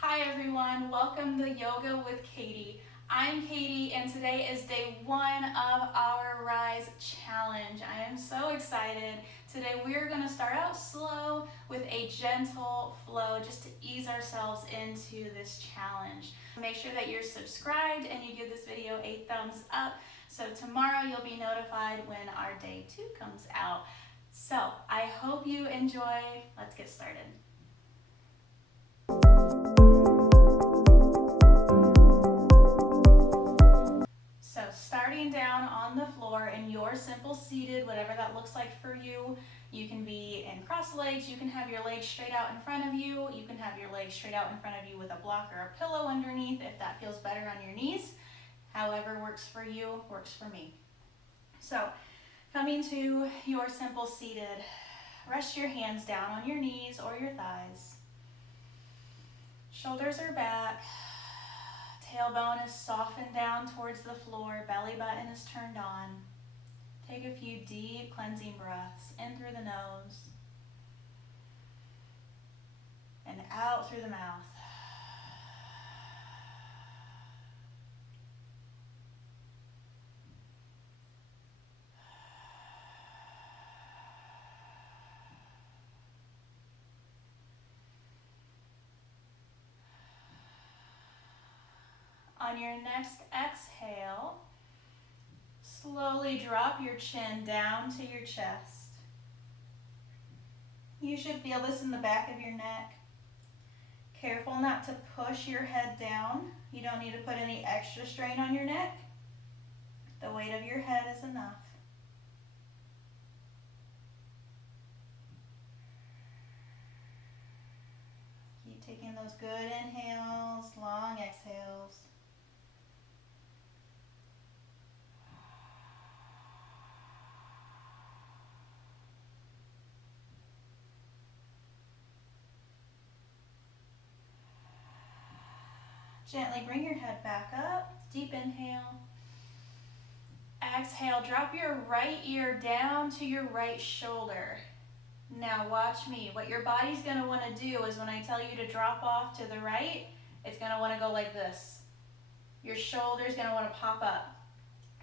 Hi everyone, welcome to Yoga with Katie. I'm Katie and today is day 1 of our Rise Challenge. I am so excited. Today we're going to start out slow with a gentle flow just to ease ourselves into this challenge. Make sure that you're subscribed and you give this video a thumbs up so tomorrow you'll be notified when our day 2 comes out. So I hope you enjoy. Let's get started. So starting down on the floor in your simple seated, whatever that looks like for you. You can be in cross legs, you can have your legs straight out in front of you, you can have your legs straight out in front of you with a block or a pillow underneath if that feels better on your knees. However works for you, works for me. So coming to your simple seated, rest your hands down on your knees or your thighs. Shoulders are back. Tailbone is softened down towards the floor, belly button is turned on. Take a few deep cleansing breaths in through the nose and out through the mouth. On your next exhale, slowly drop your chin down to your chest. You should feel this in the back of your neck. Careful not to push your head down. You don't need to put any extra strain on your neck. The weight of your head is enough. Keep taking those good inhales, long exhales. Gently bring your head back up. Deep inhale. Exhale, drop your right ear down to your right shoulder. Now watch me. What your body's going to want to do is when I tell you to drop off to the right, it's going to want to go like this. Your shoulder's going to want to pop up.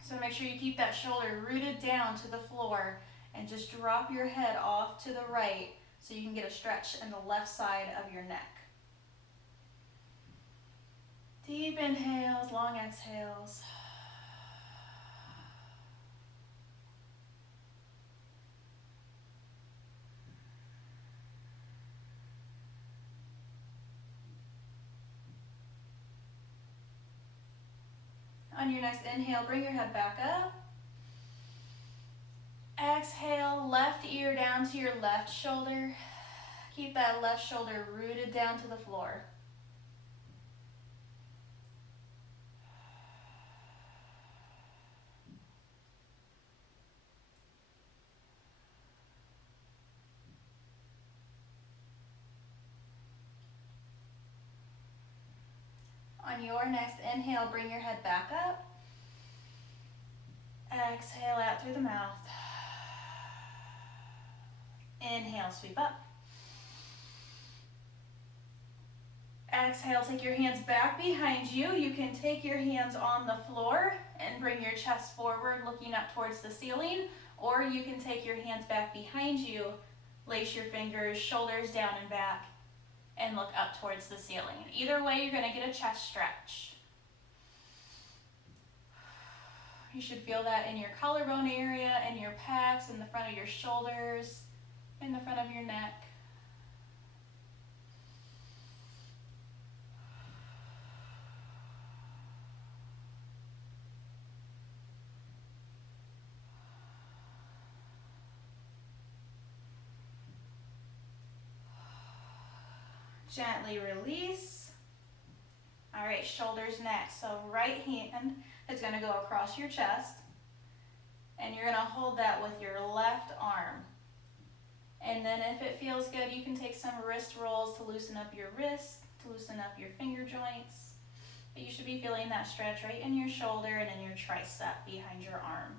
So make sure you keep that shoulder rooted down to the floor and just drop your head off to the right so you can get a stretch in the left side of your neck. Deep inhales, long exhales. On your next inhale, bring your head back up. Exhale, left ear down to your left shoulder. Keep that left shoulder rooted down to the floor. On your next inhale, bring your head back up. Exhale out through the mouth. Inhale, sweep up. Exhale, take your hands back behind you. You can take your hands on the floor and bring your chest forward, looking up towards the ceiling, or you can take your hands back behind you, lace your fingers, shoulders down and back, and look up towards the ceiling. Either way, you're going to get a chest stretch. You should feel that in your collarbone area, in your pecs, in the front of your shoulders, in the front of your neck. Gently release. All right, shoulders next. So right hand is going to go across your chest, and you're going to hold that with your left arm. And then if it feels good, you can take some wrist rolls to loosen up your wrists, to loosen up your finger joints. But you should be feeling that stretch right in your shoulder and in your tricep behind your arm.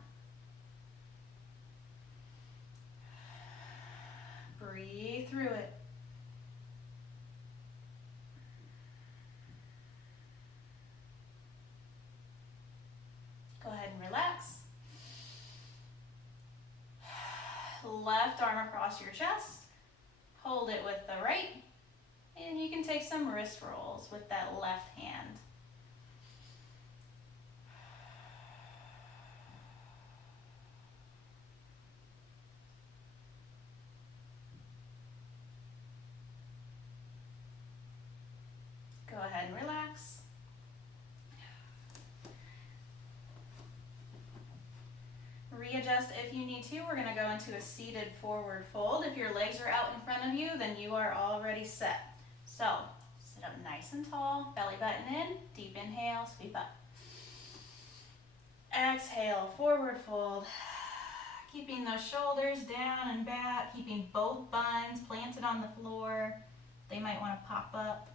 Breathe through it. left arm across your chest, hold it with the right, and you can take some wrist rolls with that left hand. Go ahead and relax. Readjust if you need to. We're going to go into a seated forward fold. If your legs are out in front of you, then you are already set. So, sit up nice and tall, belly button in, deep inhale, sweep up. Exhale, forward fold. Keeping those shoulders down and back, keeping both buns planted on the floor. They might want to pop up.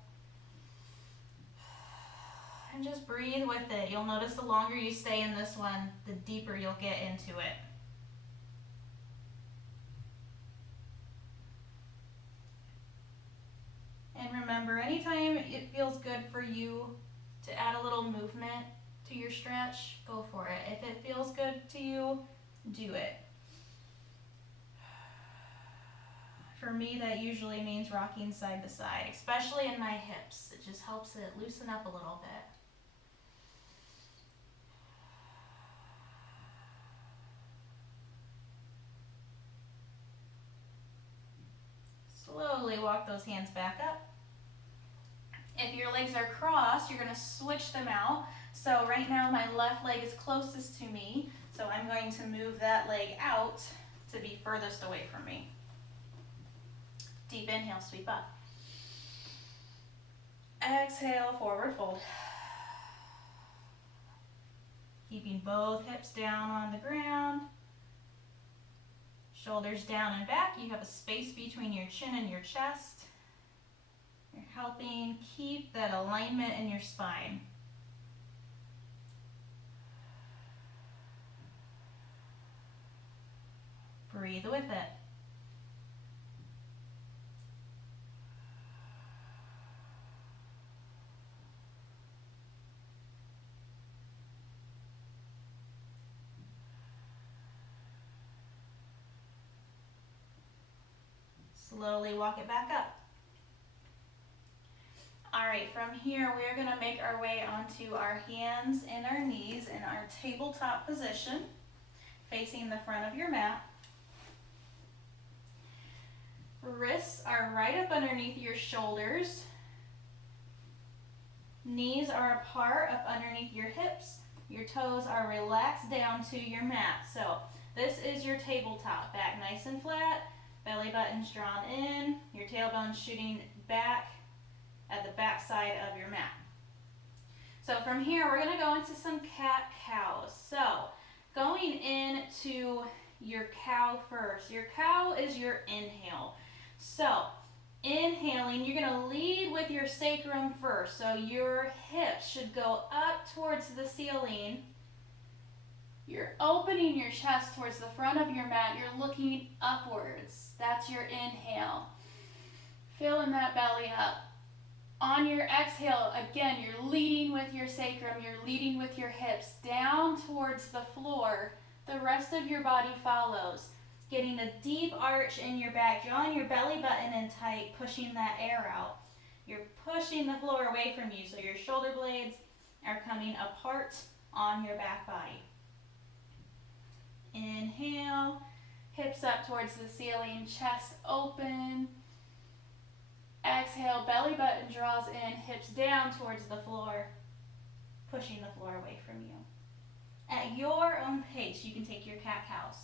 And just breathe with it. You'll notice the longer you stay in this one, the deeper you'll get into it. And remember, anytime it feels good for you to add a little movement to your stretch, go for it. If it feels good to you, do it. For me, that usually means rocking side to side, especially in my hips. It just helps it loosen up a little bit. Slowly walk those hands back up. If your legs are crossed, you're going to switch them out. So right now my left leg is closest to me, so I'm going to move that leg out to be furthest away from me. Deep inhale, sweep up. Exhale, forward fold. Keeping both hips down on the ground. Shoulders down and back. You have a space between your chin and your chest. You're helping keep that alignment in your spine. Breathe with it. Slowly walk it back up. All right, from here we are going to make our way onto our hands and our knees in our tabletop position, facing the front of your mat. Wrists are right up underneath your shoulders. Knees are apart up underneath your hips. Your toes are relaxed down to your mat. So this is your tabletop. Back nice and flat. Belly button's drawn in, your tailbone shooting back at the back side of your mat. So from here, we're going to go into some cat-cows. So going into your cow first. Your cow is your inhale. So inhaling, you're going to lead with your sacrum first. So your hips should go up towards the ceiling. You're opening your chest towards the front of your mat. You're looking upwards. That's your inhale. Filling that belly up. On your exhale, again, you're leading with your sacrum. You're leading with your hips down towards the floor. The rest of your body follows. Getting a deep arch in your back, drawing your belly button in tight, pushing that air out. You're pushing the floor away from you, so your shoulder blades are coming apart on your back body. Inhale, hips up towards the ceiling, chest open. Exhale, belly button draws in, hips down towards the floor, pushing the floor away from you. At your own pace, you can take your cat-cows.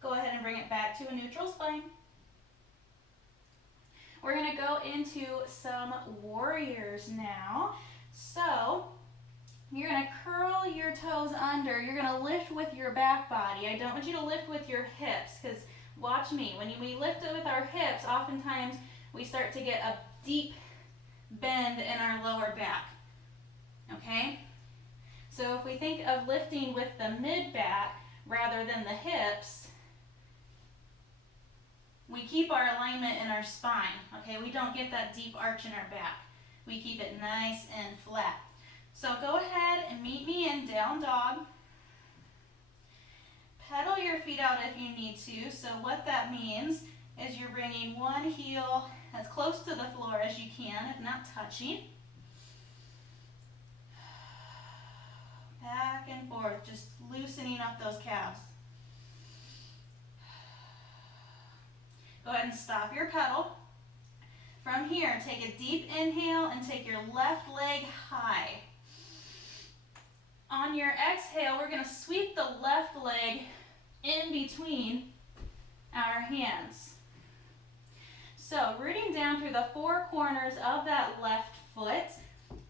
Go ahead and bring it back to a neutral spine. We're going to go into some warriors now. So you're going to curl your toes under. You're going to lift with your back body. I don't want you to lift with your hips, because watch me. When we lift it with our hips, oftentimes we start to get a deep bend in our lower back. Okay? So if we think of lifting with the mid back rather than the hips, we keep our alignment in our spine, okay? We don't get that deep arch in our back. We keep it nice and flat. So go ahead and meet me in down dog. Pedal your feet out if you need to. So what that means is you're bringing one heel as close to the floor as you can, if not touching. Back and forth, just loosening up those calves. Go ahead and stop your pedal. From here, take a deep inhale and take your left leg high. On your exhale, we're going to sweep the left leg in between our hands. So rooting down through the four corners of that left foot.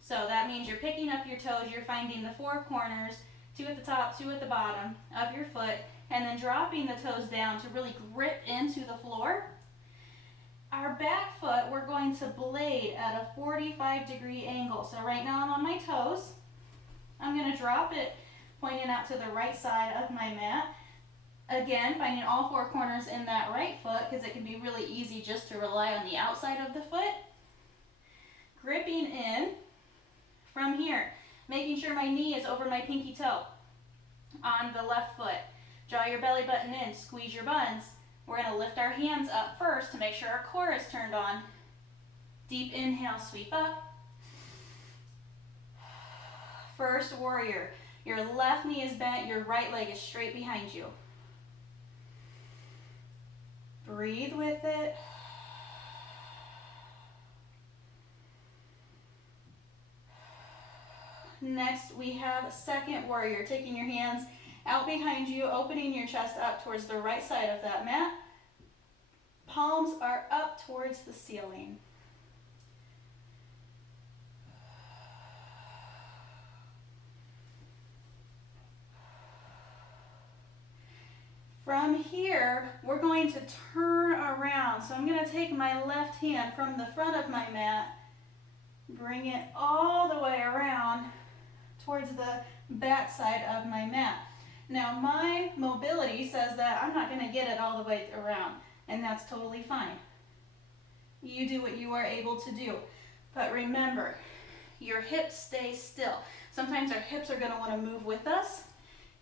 So that means you're picking up your toes, you're finding the four corners, 2 at the top, 2 at the bottom of your foot, and then dropping the toes down to really grip into the floor. Our back foot, we're going to blade at a 45-degree angle. So right now I'm on my toes. I'm going to drop it pointing out to the right side of my mat. Again, finding all four corners in that right foot, because it can be really easy just to rely on the outside of the foot. Gripping in from here, making sure my knee is over my pinky toe on the left foot. Draw your belly button in, squeeze your buns. We're going to lift our hands up first to make sure our core is turned on. Deep inhale, sweep up. First warrior. Your left knee is bent, your right leg is straight behind you. Breathe with it. Next, we have second warrior, taking your hands out behind you, opening your chest up towards the right side of that mat. Palms are up towards the ceiling. From here, we're going to turn around. So I'm going to take my left hand from the front of my mat, bring it all the way around towards the back side of my mat. Now my mobility says that I'm not going to get it all the way around, and that's totally fine. You do what you are able to do. But remember, your hips stay still. Sometimes our hips are going to want to move with us.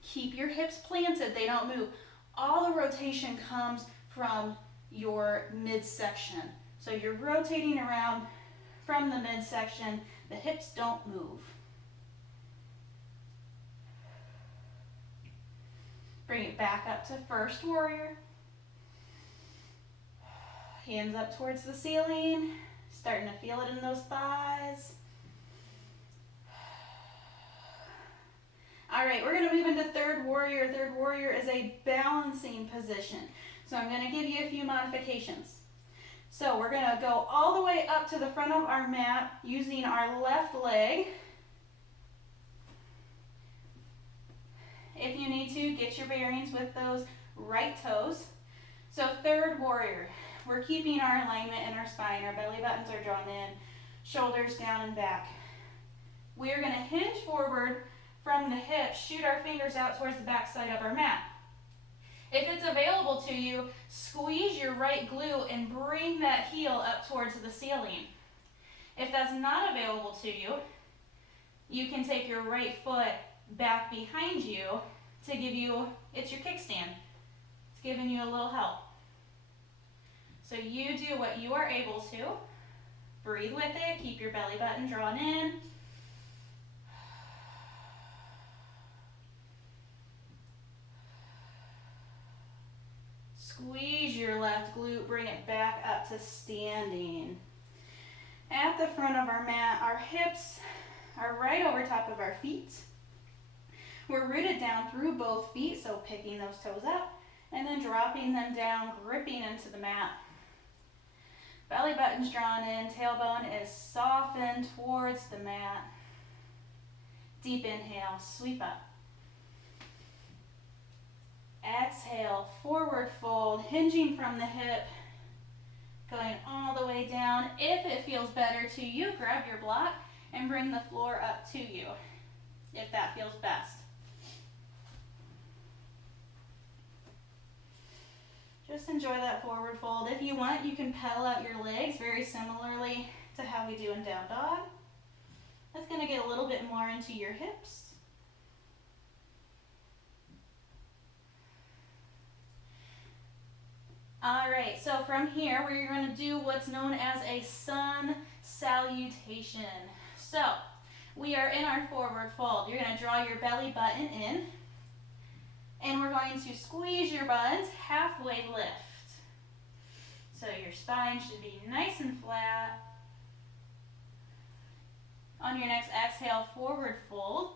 Keep your hips planted, they don't move. All the rotation comes from your midsection. So you're rotating around from the midsection. The hips don't move. Bring it back up to first warrior. Hands up towards the ceiling. Starting to feel it in those thighs. All right, we're going to move into third warrior. Third warrior is a balancing position. So I'm going to give you a few modifications. So we're going to go all the way up to the front of our mat using our left leg. If you need to, get your bearings with those right toes. So third warrior, we're keeping our alignment in our spine. Our belly buttons are drawn in, shoulders down and back. We are going to hinge forward from the hips, shoot our fingers out towards the back side of our mat. If it's available to you, squeeze your right glute and bring that heel up towards the ceiling. If that's not available to you, you can take your right foot back behind you to give you, it's your kickstand. It's giving you a little help. So you do what you are able to. Breathe with it, keep your belly button drawn in. Squeeze your left glute, bring it back up to standing. At the front of our mat, our hips are right over top of our feet. We're rooted down through both feet, so picking those toes up and then dropping them down, gripping into the mat. Belly button's drawn in, tailbone is softened towards the mat. Deep inhale, sweep up. Exhale, forward fold, hinging from the hip, going all the way down. If it feels better to you, grab your block and bring the floor up to you, if that feels best. Just enjoy that forward fold. If you want, you can pedal out your legs very similarly to how we do in down dog. That's going to get a little bit more into your hips. All right, so from here, we're going to do what's known as a sun salutation. So we are in our forward fold. You're going to draw your belly button in, and we're going to squeeze your buns, halfway lift. So your spine should be nice and flat. On your next exhale, forward fold.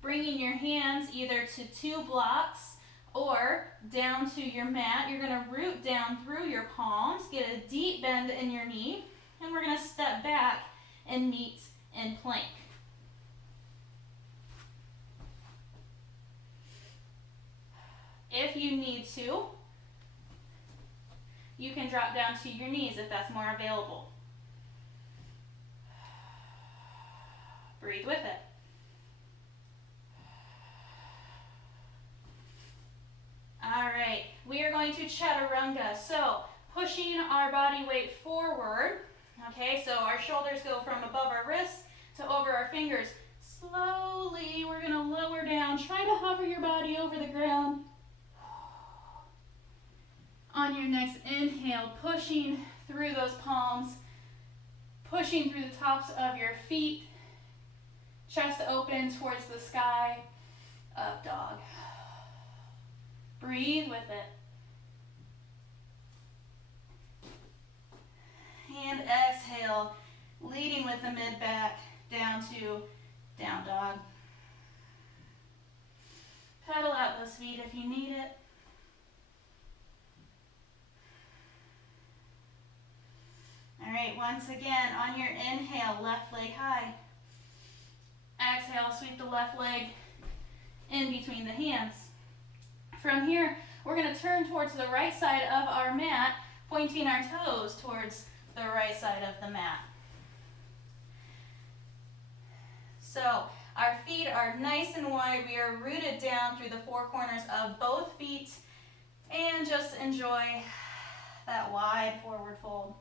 Bringing your hands either to 2 blocks or down to your mat. You're going to root down through your palms, get a deep bend in your knee, and we're going to step back and meet in plank. If you need to, you can drop down to your knees if that's more available. Breathe with it. All right, we are going to chaturanga. So pushing our body weight forward. Okay, so our shoulders go from above our wrists to over our fingers. Slowly, we're going to lower down. Try to hover your body over the ground. On your next inhale, pushing through those palms, pushing through the tops of your feet, chest open towards the sky, up dog. Breathe with it. And exhale, leading with the mid-back down to down dog. Pedal out those feet if you need it. All right, once again, on your inhale, left leg high. Exhale, sweep the left leg in between the hands. From here, we're going to turn towards the right side of our mat, pointing our toes towards the right side of the mat. So our feet are nice and wide. We are rooted down through the 4 corners of both feet, and just enjoy that wide forward fold.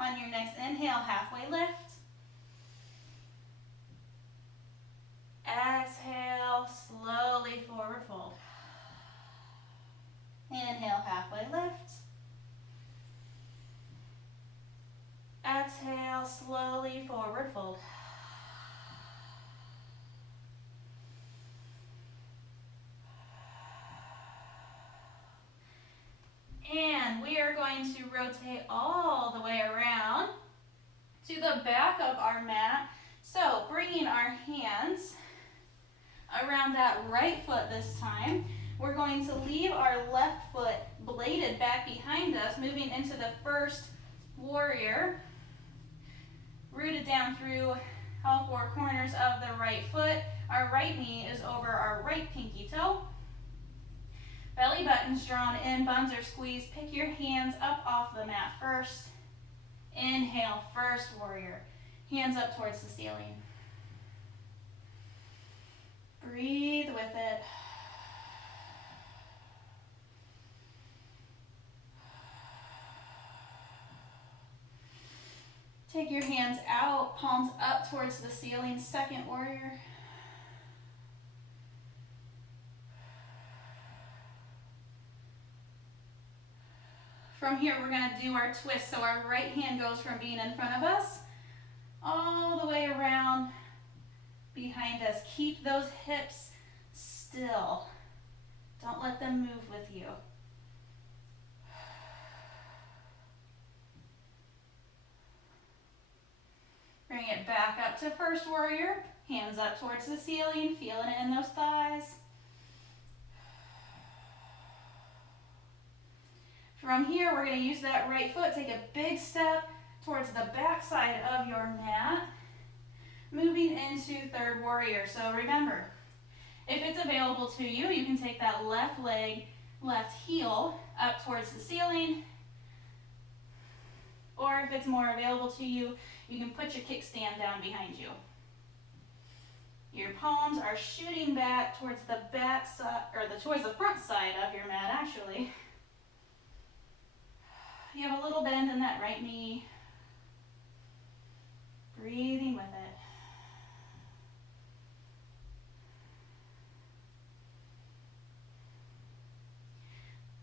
On your next inhale, halfway lift. Exhale, slowly forward fold. Inhale, halfway lift. Exhale, slowly forward fold. And we are going to rotate all the way around to the back of our mat. So bringing our hands around that right foot this time, we're going to leave our left foot bladed back behind us, moving into the first warrior, rooted down through all 4 corners of the right foot. Our right knee is over our right pinky toe. Belly button's drawn in, buns are squeezed. Pick your hands up off the mat first. Inhale, first warrior. Hands up towards the ceiling. Breathe with it. Take your hands out, palms up towards the ceiling, second warrior. From here, we're going to do our twist. So our right hand goes from being in front of us all the way around behind us. Keep those hips still. Don't let them move with you. Bring it back up to first warrior. Hands up towards the ceiling, feeling it in those thighs. From here, we're going to use that right foot, take a big step towards the back side of your mat, moving into third warrior. So remember, if it's available to you, you can take that left leg, left heel up towards the ceiling, or if it's more available to you, You can put your kickstand down behind you. Your palms are shooting back towards the back side, or towards the front side of your mat actually. You have a little bend in that right knee. Breathing with it.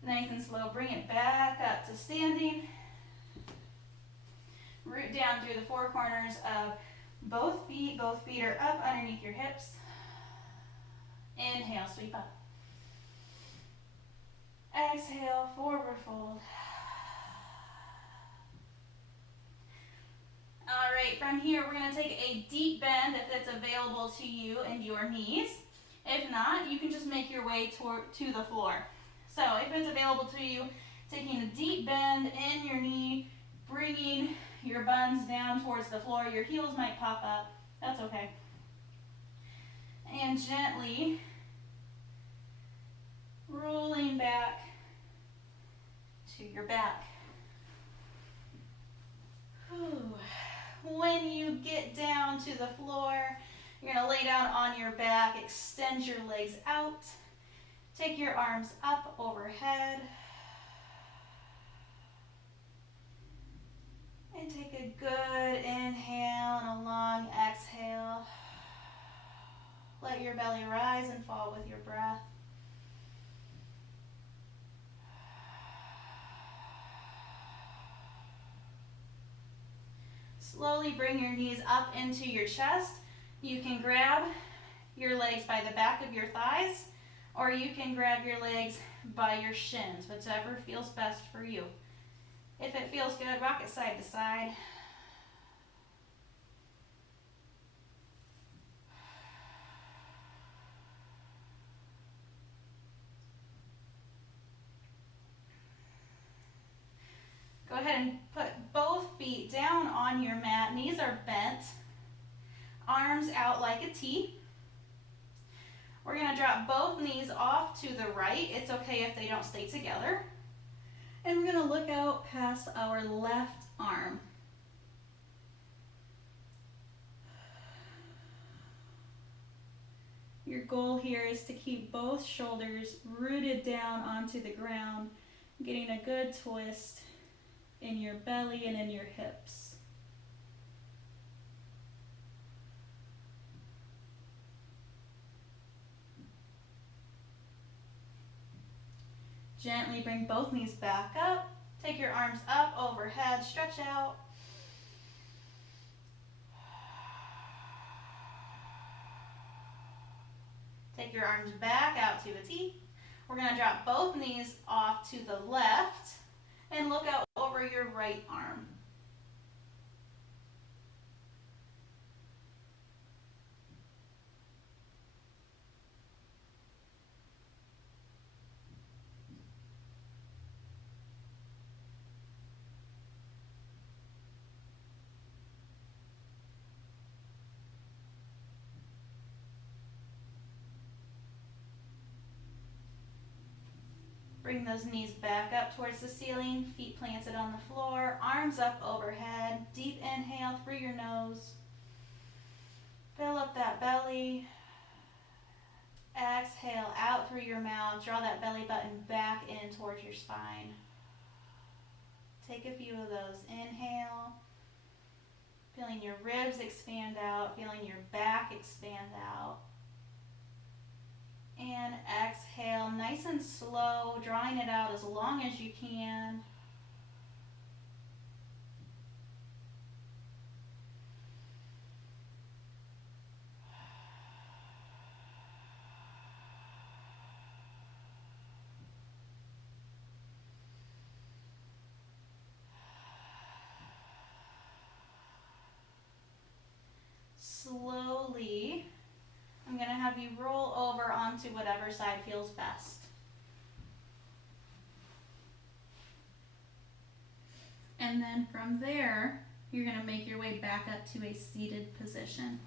Nice and slow, bring it back up to standing. Root down through the four corners of both feet. Both feet are up underneath your hips. Inhale, sweep up. Exhale, forward fold. All right, from here we're going to take a deep bend if it's available to you in your knees. If not, you can just make your way to the floor. So if it's available to you, taking a deep bend in your knee, bringing your buns down towards the floor. Your heels might pop up. That's okay. And gently rolling back to your back. Whew. When you get down to the floor, you're going to lay down on your back, extend your legs out. Take your arms up overhead. And take a good inhale and a long exhale. Let your belly rise and fall with your breath. Slowly bring your knees up into your chest. You can grab your legs by the back of your thighs, or you can grab your legs by your shins, whichever feels best for you. If it feels good, rock it side to side. Go ahead and put both feet down on your mat. Knees are bent. Arms out like a T. We're going to drop both knees off to the right. It's okay if they don't stay together. And we're going to look out past our left arm. Your goal here is to keep both shoulders rooted down onto the ground, getting a good twist in your belly and in your hips. Gently bring both knees back up. Take your arms up overhead, stretch out. Take your arms back out to a T. We're going to drop both knees off to the left and look out over your right arm. Bring those knees back up towards the ceiling, feet planted on the floor, arms up overhead. Deep inhale through your nose. Fill up that belly. Exhale out through your mouth. Draw that belly button back in towards your spine. Take a few of those. Inhale. Feeling your ribs expand out, feeling your back expand out. And exhale, nice and slow, drawing it out as long as you can. Slowly, I'm going to have you roll over onto whatever side feels best. And then from there, you're going to make your way back up to a seated position.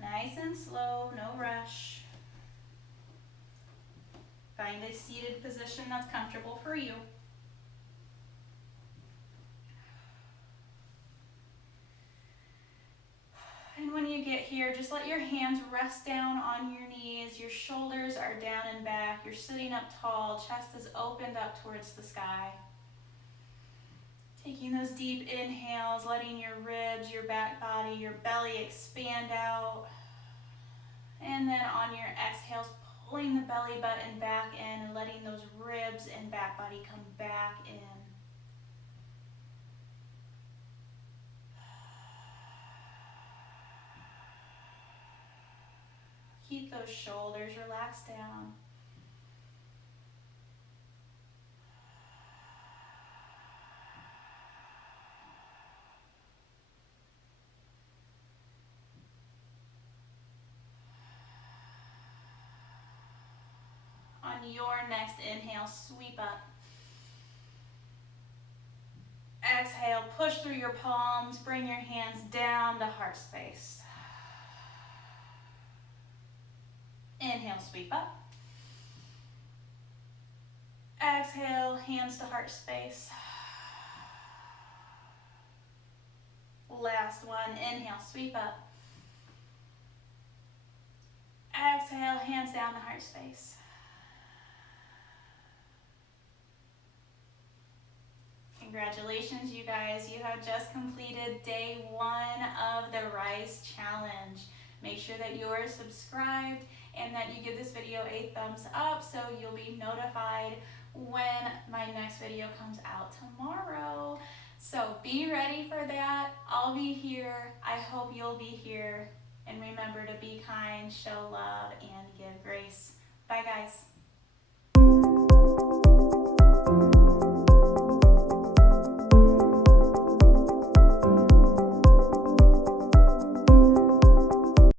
Nice and slow, no rush. Find a seated position that's comfortable for you. And when you get here, just let your hands rest down on your knees. Your shoulders are down and back. You're sitting up tall. Chest is opened up towards the sky. Taking those deep inhales, letting your ribs, your back body, your belly expand out. And then on your exhales, pulling the belly button back in and letting those ribs and back body come back in. Keep those shoulders relaxed down. On your next inhale, sweep up. Exhale, push through your palms, bring your hands down to heart space. Inhale, sweep up. Exhale, hands to heart space. Last one, inhale, sweep up. Exhale, hands down to heart space. Congratulations, you guys. You have just completed day 1 of the Rise Challenge. Make sure that you are subscribed and that you give this video a thumbs up so you'll be notified when my next video comes out tomorrow. So be ready for that. I'll be here. I hope you'll be here. And remember to be kind, show love, and give grace. Bye, guys.